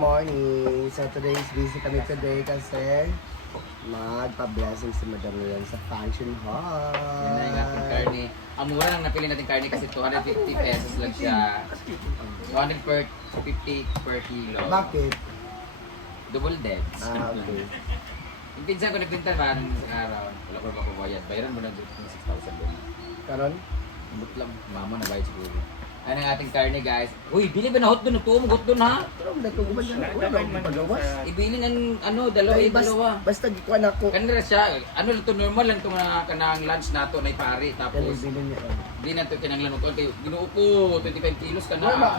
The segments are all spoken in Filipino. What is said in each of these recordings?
morning. So today is busy kami today kasi magpa-blessing si Madam Luan sa function hall. Yan na yung ating karne. Ang mura lang napili natin karne kasi 250 pesos lang siya. 200 per 50 per kilo. Bakit? Double deads. Okay. Yung pinsan ko nagpinta ba nung isang araw, wala ko ba kubayad. Bayaran mo lang dito ng 6,000 doon. Karon? Umot lang, mama na bayad siguro. Ayan ang ating karne guys. Uy, bili ba na hot doon? Nagtuumgot doon ha? Pero natuguban na ako. Wala akong pagawas. Ibili ng ano, dalawa Ay, yung dalawa. basta gikuan ako. Kanina siya, ano lang to normal lang itong kanang lunch nato na pari. Dali, Tapos, bilhin niya. di na ito kinanglan ko. Ginuo ko, 25 kilos ka na. Wala.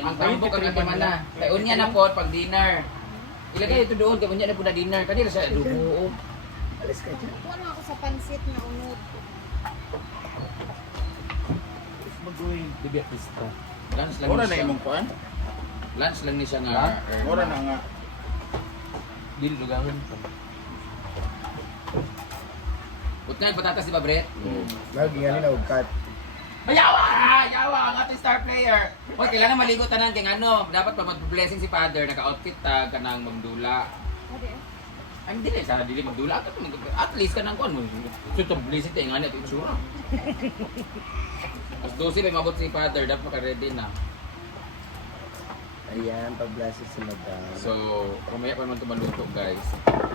Ang tambok ang naman na. Kaya unya na po, pag dinner. Ilagay ito doon, kaya unya na po na dinner. Kanina siya, dugo. Alis ka dyan. Wala ako sa pansit na unod. Mag-uwi, bibya pista. Lunch lang Mura ni na siya. imong kuan? Lunch lang ni siya nga. Mura na nga. Dili lugangan pa. But nga, patatas di ba, Brett? Naging na ugkat. Ayawa! Ayawa! Ang ating star player! Hoy, kailangan maligo tanan kay ano. Dapat pag mag-blessing si Father, naka-outfit tag ka ng magdula. Ay, hindi na sa dili magdula. At least ka ng kuan mo. So, ito blessing tayo nga na ito insura. As 12 may mabot si Father, dapat maka-ready na. Ayan, pag-blessing si Madam. So, mamaya pa naman ito maluto, guys.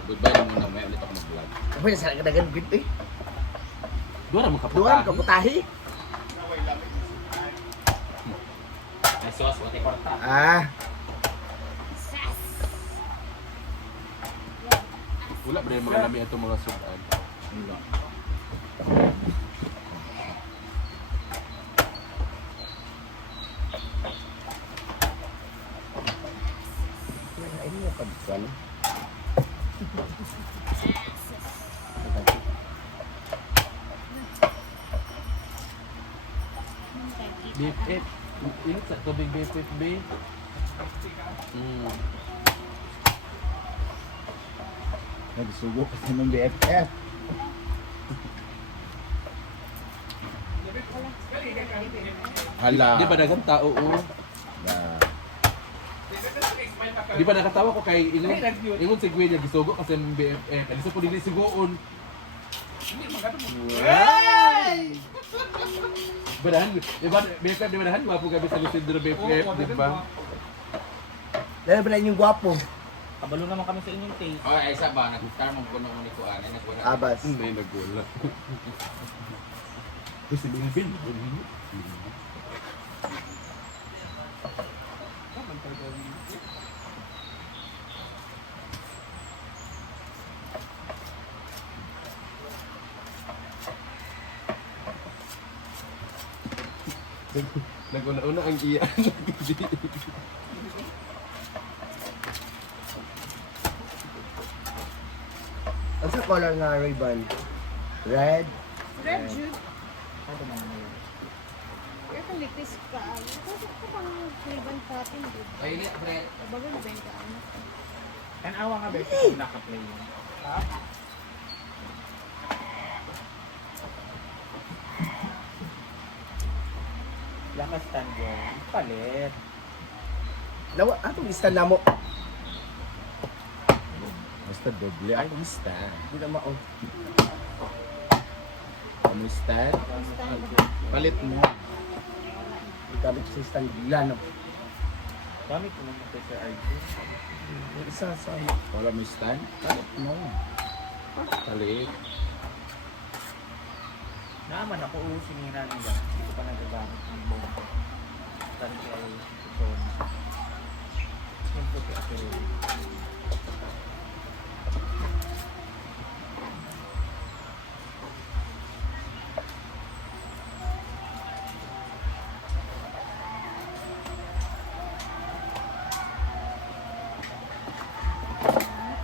Goodbye na muna. Mamaya ulit ako mag-vlog. Ako na sana kadagan good eh. Dua ra mo Duhan, kaputahi. kaputahi. Ay, sauce, wati porta. Ah, Wala ba yung mga lami ito mga sudan? Wala. ini apa bukan? BFF. Ingat sa tubig BFF ba? Nagsugo kasi ng BFF. Hala. Di ba dagang tao o? Na. Di ba nakatawa ko kay ingon si Gwen yung gisugo kasi ng BFF. Ano sa po din sugoon? Badahan, di ba BFF di ba dahan? Wapo gabi sa Lucindo BFF, di ba? Dahil ba na yung gwapo? Kabalo naman kami sa inyong taste. Oh, ay isa ba? Nag-car mo ko nung nikuan. Ay, nagwala. Abas. Hindi nagula. Kasi Bilbil. Naguna-una ang iyan. Ano sa color nga ribbon? Red? Red Jude. Kaya kung lipis ka, kasi ko bang ribbon cutting, dude? Ay, hindi, Brett. Bago na ba yung kaano? Tanawa nga ba ito naka-play yun? Lakas stand yun. Palit. Lawa, atong lista na mo. Basta doble ang lista. Hindi na mao. Kamusta? Palit mo. Gamit sa stand lano. Gamit mo naman kay Sir RJ. Isa sa Wala mo stand? Palit mo. Palit. Naaman ako sinira nila. Hindi ko pa nagagamit ng buong. Stand kay ito. Yung puti ako rin.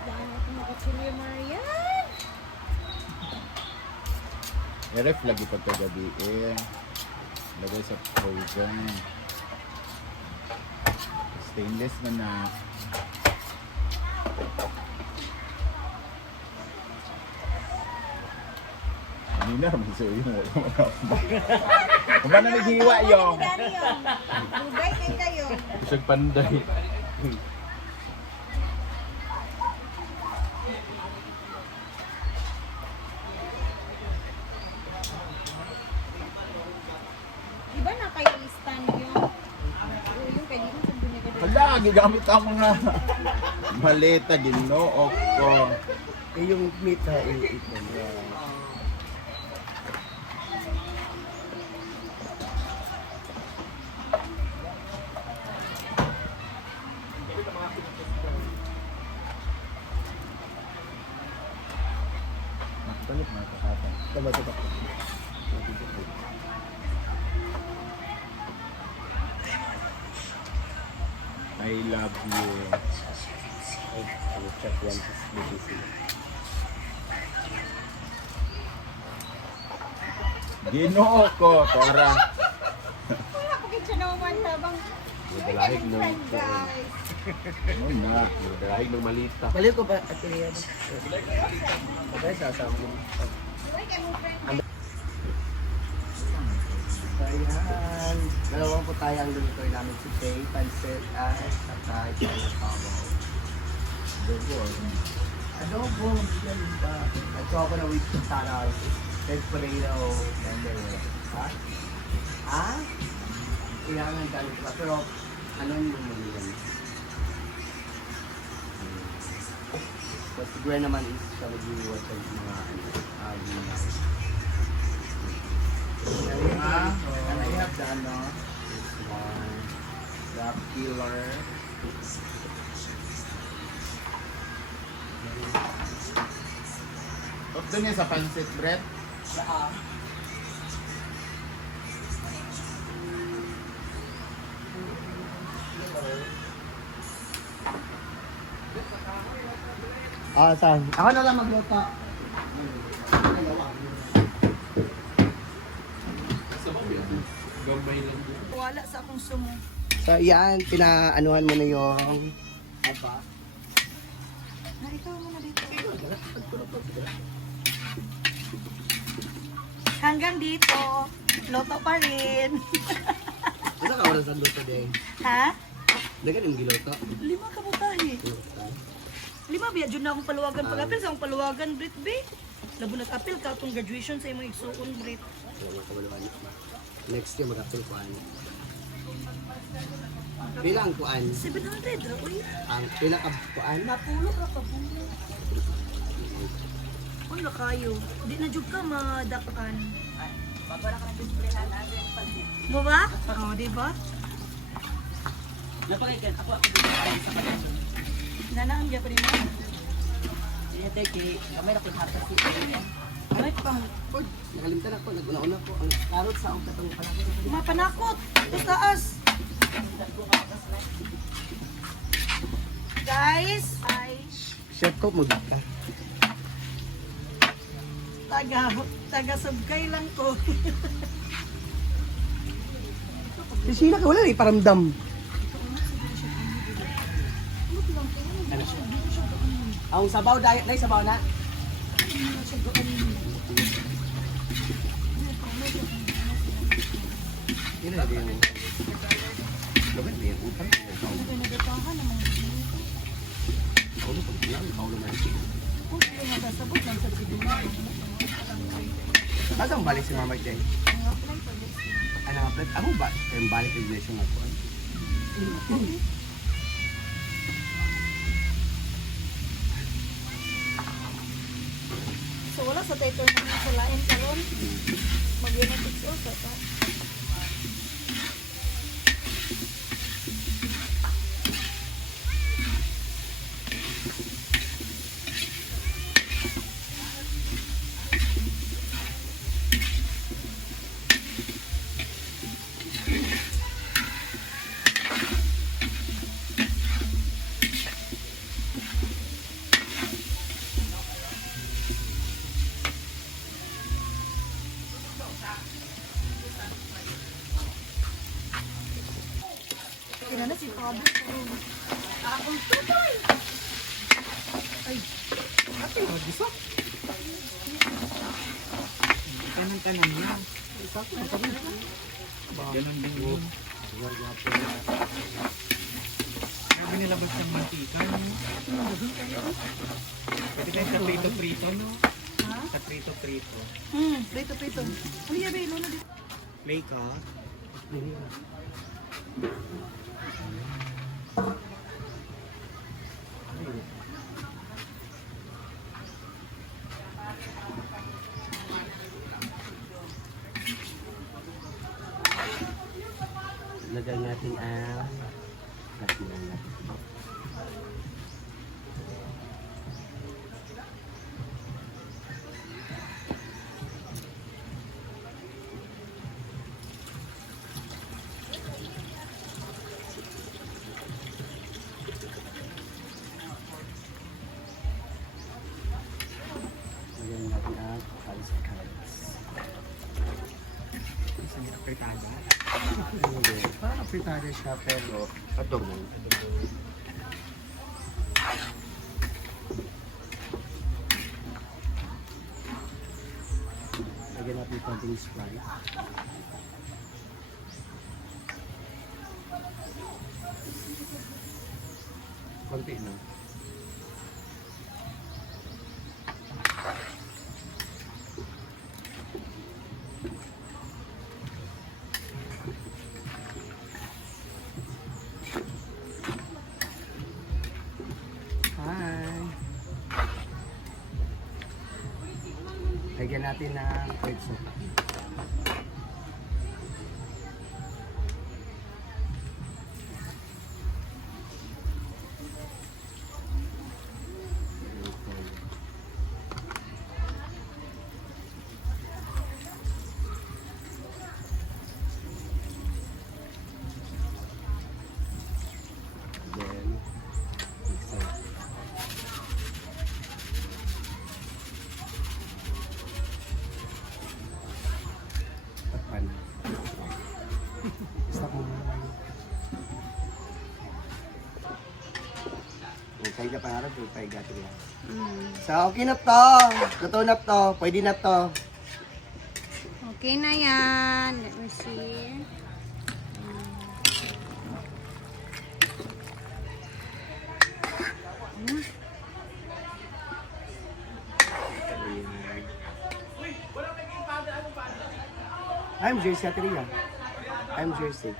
Daan ako makachili Marian. I-ref lagi pagkagabiin. Lagay sa frozen. Stainless man na. Kanina naman sa iyo. Kung ba na naghiwa yung? Dugay kay kayo. Isang panday. Iba na kayo stand yung yung pwede mo sa dunya ka Hala, gigamit ang mga maleta, ginoo ko. Eh, yung meat ha, i-eat mo. Balik na ito sa atin. Tama, tama. I love you. Ay, check yan sa BBC. Ginoo ko, Tora. Bakit siya naman tabang Dalahig ng guys? Ano na? dalahig ng malita. Balik ko ba? At kaya ba? Okay, sasama mo. Why kayo mo friend? So, ayan. Dalawang po tayo ang lutoy namin today. Pansit at saka isang pabaw. Adobo. Yan ba? At so ako na with taras. Red potato. And then, ha? Ha? Kailangan galit pa. Pero, ano yung mga But the gray naman is kalagiliwat ng mga ginawa. And I have the ano? This one. The peeler. Huwag doon yan sa pancit bread. Ah, saan? Ako na lang magluto. Gambay lang din. Wala sa akong sumo. So, yan. Pinaanuhan mo na yung aba. Narito mo na dito. Hanggang dito, loto pa rin. Ano ka oras ang luto din? Ha? Dagan yung giluto. 5 ka butahe. 5 biya jud na akong paluwagan pag-apil sa akong paluwagan Brit B. Labo nag-apil ka atong graduation sa imong igsuon Brit. Next year mag-apil kuan. Bilang kuan. 700 ra uy. Ang pila ka kuan. Napulo ra ka bulo. Uy na kayo. Di na jud ka madakan. Babara ka na displayhan natin pati. Mo ba? Oo, di ba? Napakaigan, ako dito sa kanila. Nanaan gyud pa rin mo. Iya, teki, kamay na pinhata si Aray pa. Uy, nakalimutan ako. Nag-una-una ko. Ang karot sa akong katong palaki. Mapanakot. Ito taas. Guys, ay Chef ko mo ka. taga subkay lang ko. Si Sheila ka wala rin paramdam. Ano siya? Ang sabaw, dahil sabaw na. Yun na din. Laban din utang. Nagatahan ng mga dito. Kaulo pag lang, kaulo man. Kung sila natasabot lang sa pidula. Saan balik si Mama Jay? Ang apply pa guys. Ano nga pala? Ako ba? Kaya balik yung lesson nga po. So wala sa title namin sa lain karon. Mag-genetics o sa ta. Kina na si Pablo. Akong tutoy. Ay, ate, mag-isa. Kanan-kanan lang. Ganun din yun. Sabi nila lalabas ng mantika. No? Pwede tayo sa prito-prito, no? Ha? Sa prito-prito. Prito. Ano yan, Bay? Luna dito. Play ka. Lagay natin ang kasinala. Lagyan natin ang kalis-kalis. Isa niya apertada. Hindi. Parang fritada siya pero adobo. Lagyan natin konting Sprite. Konti lang. Hi! Lagyan natin ng white soup. Then, mix it. Takpan. Stop mo muna. Okay ka pangarap, okay ka ito yan. So, okay na to. Totoo na to. Pwede na to. Okay na yan. Let me see. I'm Jersey Atria. I'm Jersey.